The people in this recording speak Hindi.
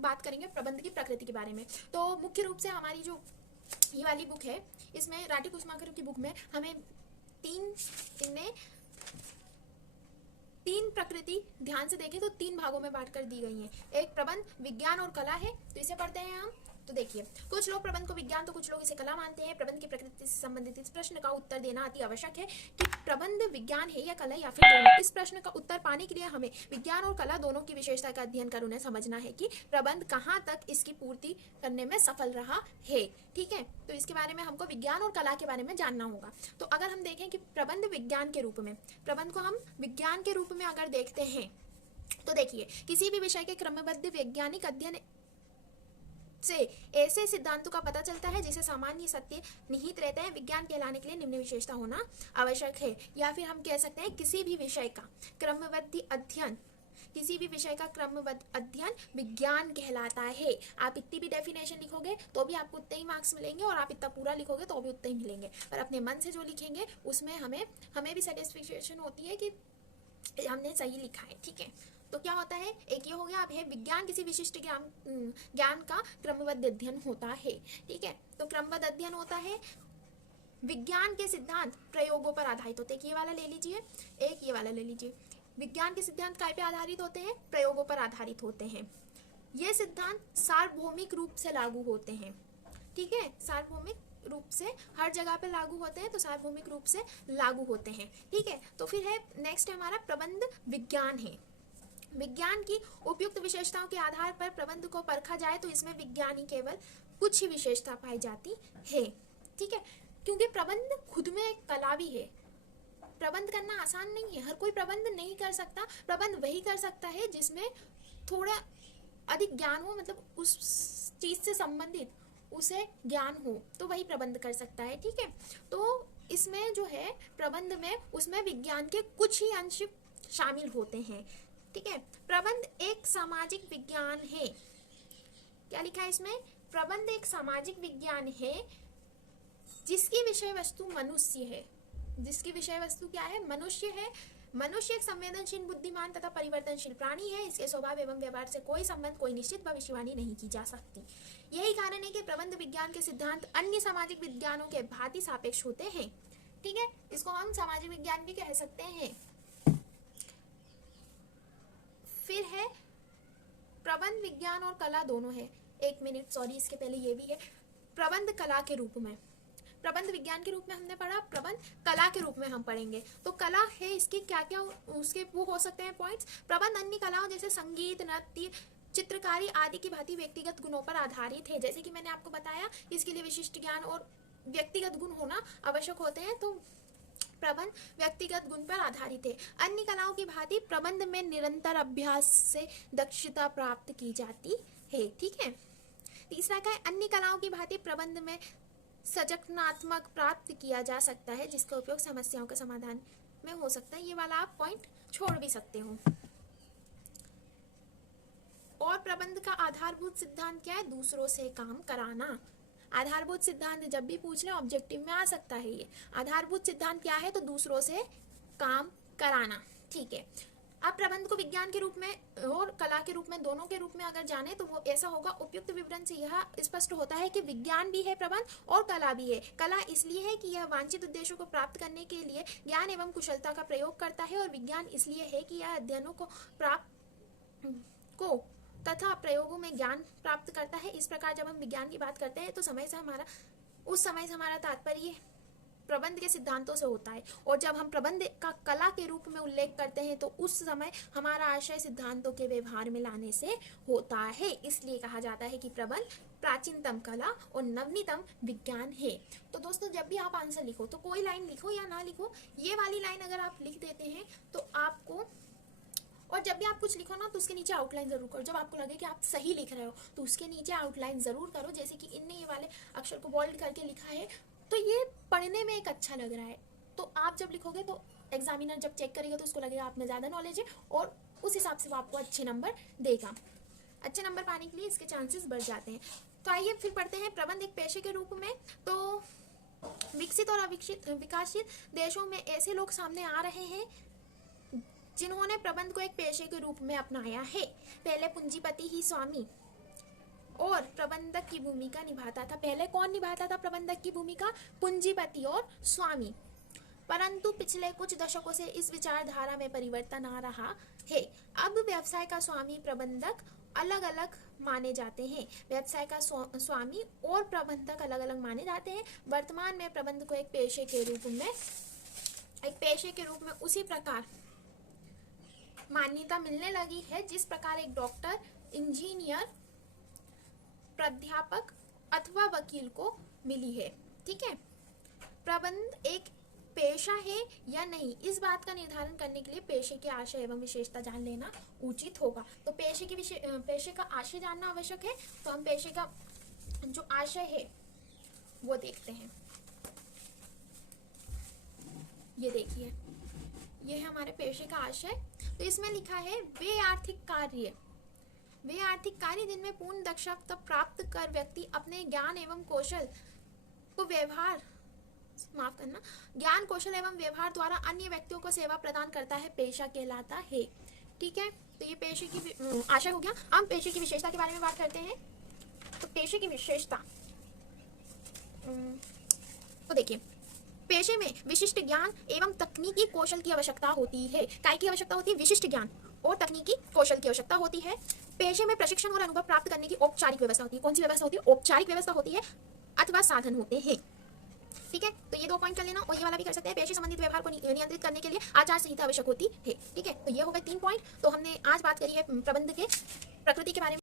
बात करेंगे प्रबंध की प्रकृति के बारे में। तो मुख्य रूप से हमारी जो ये वाली बुक है, इसमें राठी कुसुमाकर की बुक में हमें तीन प्रकृति ध्यान से देखें तो 3 भागों में बांट कर दी गई है। एक प्रबंध, विज्ञान और कला है, तो इसे पढ़ते हैं हम। तो देखिए, कुछ लोग प्रबंध को विज्ञान तो कुछ लोग इसे कला मानते हैं। प्रबंध की प्रकृति से संबंधित इस प्रश्न का उत्तर देना अति आवश्यक है कि प्रबंध विज्ञान है या कला या फिर दोनों। इस प्रश्न का उत्तर पाने के लिए हमें विज्ञान और कला दोनों की विशेषता का अध्ययन कर उन्हें समझना है कि प्रबंध कहाँ तक इसकी पूर्ति करने में सफल रहा है। ठीक है, तो इसके बारे में हमको विज्ञान और कला के बारे में जानना होगा। तो अगर हम देखें कि प्रबंध विज्ञान के रूप में, प्रबंध को हम विज्ञान के रूप में अगर देखते हैं तो देखिए, किसी भी विषय के क्रमबद्ध वैज्ञानिक अध्ययन से ऐसे सिद्धांतों का पता चलता है जिसे सामान्य सत्य निहित रहते हैं। विज्ञान कहलाने के लिए निम्न विशेषता होना आवश्यक है। या फिर हम कह सकते हैं किसी भी विषय का क्रमबद्ध अध्ययन, किसी भी विषय का क्रमबद्ध अध्ययन विज्ञान कहलाता है। आप इतनी भी डेफिनेशन लिखोगे तो भी आपको उतने ही मार्क्स मिलेंगे और आप इतना पूरा लिखोगे तो भी उतने ही मिलेंगे, पर अपने मन से जो लिखेंगे उसमें हमें भी सेटिस्फेक्शन होती है कि हमने सही लिखा है। ठीक है, तो क्या होता है, एक ये हो गया। अब है विज्ञान, किसी विशिष्ट ज्ञान का क्रमबद्ध अध्ययन होता है। ठीक है, तो क्रमबद्ध अध्ययन होता है। विज्ञान के सिद्धांत प्रयोगों पर आधारित होते हैं। ये वाला ले लीजिए, एक ये वाला ले लीजिए। विज्ञान के सिद्धांत काय पे आधारित होते हैं? प्रयोगों पर आधारित होते हैं। ये सिद्धांत सार्वभौमिक रूप से लागू होते हैं। ठीक है, सार्वभौमिक रूप से हर जगह पे लागू होते हैं, तो सार्वभौमिक रूप से लागू होते हैं। ठीक है, तो फिर है नेक्स्ट हमारा प्रबंध विज्ञान है। विज्ञान की उपयुक्त विशेषताओं के आधार पर प्रबंध को परखा जाए तो इसमें विज्ञानी केवल कुछ ही विशेषता पाई जाती है। ठीक है, क्योंकि प्रबंध खुद में एक कला भी है। प्रबंध करना आसान नहीं है, हर कोई प्रबंध नहीं कर सकता। प्रबंध वही कर सकता है जिसमें थोड़ा अधिक ज्ञान हो, मतलब उस चीज से संबंधित उसे ज्ञान हो, तो वही प्रबंध कर सकता है। ठीक है, तो इसमें जो है प्रबंध में, उसमें विज्ञान के कुछ ही अंश शामिल होते हैं। ठीक है, प्रबंध एक सामाजिक विज्ञान है। क्या लिखा है इसमें? प्रबंध एक सामाजिक विज्ञान है जिसकी विषय वस्तु मनुष्य है। जिसकी विषय वस्तु क्या है? मनुष्य है। मनुष्य एक संवेदनशील, बुद्धिमान तथा परिवर्तनशील प्राणी है। इसके स्वभाव एवं व्यवहार से कोई संबंध, कोई निश्चित भविष्यवाणी नहीं की जा सकती। यही कारण है कि प्रबंध विज्ञान के सिद्धांत अन्य सामाजिक विज्ञानों के भांति सापेक्ष होते हैं। ठीक है, इसको हम सामाजिक विज्ञान भी कह सकते हैं। फिर है प्रबंध विज्ञान और कला दोनों है। एक मिनट, सॉरी, इसके पहले ये भी है। प्रबंध कला के रूप में, प्रबंध विज्ञान के रूप में हमने पढ़ा, प्रबंध कला के रूप में हम पढ़ेंगे। तो कला है, इसके क्या क्या उसके वो हो सकते हैं पॉइंट्स। प्रबंध अन्य कलाओं जैसे संगीत, नृत्य, चित्रकारी आदि की भांति व्यक्तिगत गुणों पर आधारित है। जैसे कि मैंने आपको बताया, इसके लिए विशिष्ट ज्ञान और व्यक्तिगत गुण होना आवश्यक होते हैं, तो प्रबंध व्यक्तिगत गुण पर आधारित है। अन्य कलाओं की भांति प्रबंध में निरंतर अभ्यास से दक्षता प्राप्त की जाती है। ठीक है, तीसरा क्या है? अन्य कलाओं की भांति प्रबंध में सजनात्मक प्राप्त किया जा सकता है जिसका उपयोग समस्याओं के समाधान में हो सकता है। ये वाला आप पॉइंट छोड़ भी सकते हो। और प्रबंध का आधारभूत सिद्धांत क्या है? दूसरों से काम कराना। आधारभूत सिद्धांत जब भी पूछ ले ऑब्जेक्टिव में आ सकता है। ये आधारभूत सिद्धांत क्या है? तो दूसरों से काम कराना। ठीक है, अब प्रबंध को विज्ञान के रूप में और कला के रूप में, दोनों के रूप में अगर जाने तो वो ऐसा होगा। उपयुक्त विवरण से यह स्पष्ट होता है कि विज्ञान भी है प्रबंध और कला भी है। कला इसलिए है कि यह वांछित उद्देश्यों को प्राप्त करने के लिए ज्ञान एवं कुशलता का प्रयोग करता है, और विज्ञान इसलिए है कि यह अध्ययनों को तथा प्रयोगों में ज्ञान प्राप्त करता है। इस प्रकार जब हम विज्ञान की बात करते हैं तो उस समय से हमारा तात्पर्य प्रबंध के सिद्धांतों से होता है, और जब हम प्रबंध का कला के रूप में उल्लेख करते हैं तो उस समय हमारा आशय सिद्धांतों के व्यवहार में लाने से होता है। इसलिए कहा जाता है कि प्रबंध प्राचीनतम कला और नवीनतम विज्ञान है। तो दोस्तों, जब भी आप आंसर लिखो तो कोई लाइन लिखो या ना लिखो, ये वाली लाइन अगर आप लिख देते हैं तो आपको, और जब भी आप कुछ लिखो ना तो उसके नीचे आउटलाइन जरूर करो। जब आपको लगे कि आप सही लिख रहे हो तो उसके नीचे आउटलाइन जरूर करो। जैसे कि इनने ये वाले अक्षर को बोल्ड करके लिखा है तो ये पढ़ने में एक अच्छा लग रहा है, तो आप जब लिखोगे तो एग्जामिनर जब चेक करेगा तो उसको लगेगा आप में ज़्यादा नॉलेज है, और उस हिसाब से वो आपको अच्छे नंबर देगा। अच्छे नंबर पाने के लिए इसके चांसेस बढ़ जाते हैं। तो आइए फिर पढ़ते हैं प्रबंध एक पेशे के रूप में। तो विकसित और विकासशील देशों में ऐसे लोग सामने आ रहे हैं जिन्होंने प्रबंध को एक पेशे के रूप में अपनाया है। पहले पूंजीपति ही स्वामी और प्रबंधक की भूमिका निभाता था। पहले कौन निभाता था प्रबंधक की भूमिका? पूंजीपति और स्वामी। परंतु पिछले कुछ दशकों से इस विचारधारा में परिवर्तन आ रहा है। अब व्यवसाय का स्वामी प्रबंधक अलग अलग माने जाते हैं। व्यवसाय का स्वामी और प्रबंधक अलग अलग माने जाते हैं। वर्तमान में प्रबंधन को एक पेशे के रूप में उसी प्रकार मान्यता मिलने लगी है जिस प्रकार एक डॉक्टर, इंजीनियर, प्राध्यापक अथवा वकील को मिली है। ठीक है, प्रबंध एक पेशा है या नहीं, इस बात का निर्धारण करने के लिए पेशे के आशय एवं विशेषता जान लेना उचित होगा। तो पेशे का आशय जानना आवश्यक है। तो हम पेशे का जो आशय है वो देखते हैं। ये देखिए, ये है हमारे पेशे का आशय। तो इसमें लिखा है वे आर्थिक कार्य जिनमें पूर्ण दक्षता प्राप्त कर व्यक्ति अपने ज्ञान कौशल एवं व्यवहार द्वारा अन्य व्यक्तियों को सेवा प्रदान करता है, पेशा कहलाता है। ठीक है, तो ये पेशे की आशय हो गया। हम पेशे की विशेषता के बारे में बात करते हैं। तो पेशे की विशेषता तो देखिए, पेशे में विशिष्ट ज्ञान एवं तकनीकी कौशल की आवश्यकता होती है। काय की आवश्यकता होती है? विशिष्ट ज्ञान और तकनीकी कौशल की आवश्यकता होती है। पेशे में प्रशिक्षण और अनुभव प्राप्त करने की औपचारिक व्यवस्था होती है। कौन सी व्यवस्था होती है? औपचारिक व्यवस्था होती है अथवा साधन होते हैं। ठीक है, तो ये 2 पॉइंट कर लेना और ये वाला भी कर सकते हैं। पेशे संबंधित व्यवहार को नियंत्रित करने के लिए आचार संहिता आवश्यक होती है। ठीक है, तो ये हो गए 3 पॉइंट। तो हमने आज बात करी है प्रबंध के प्रकृति के बारे में।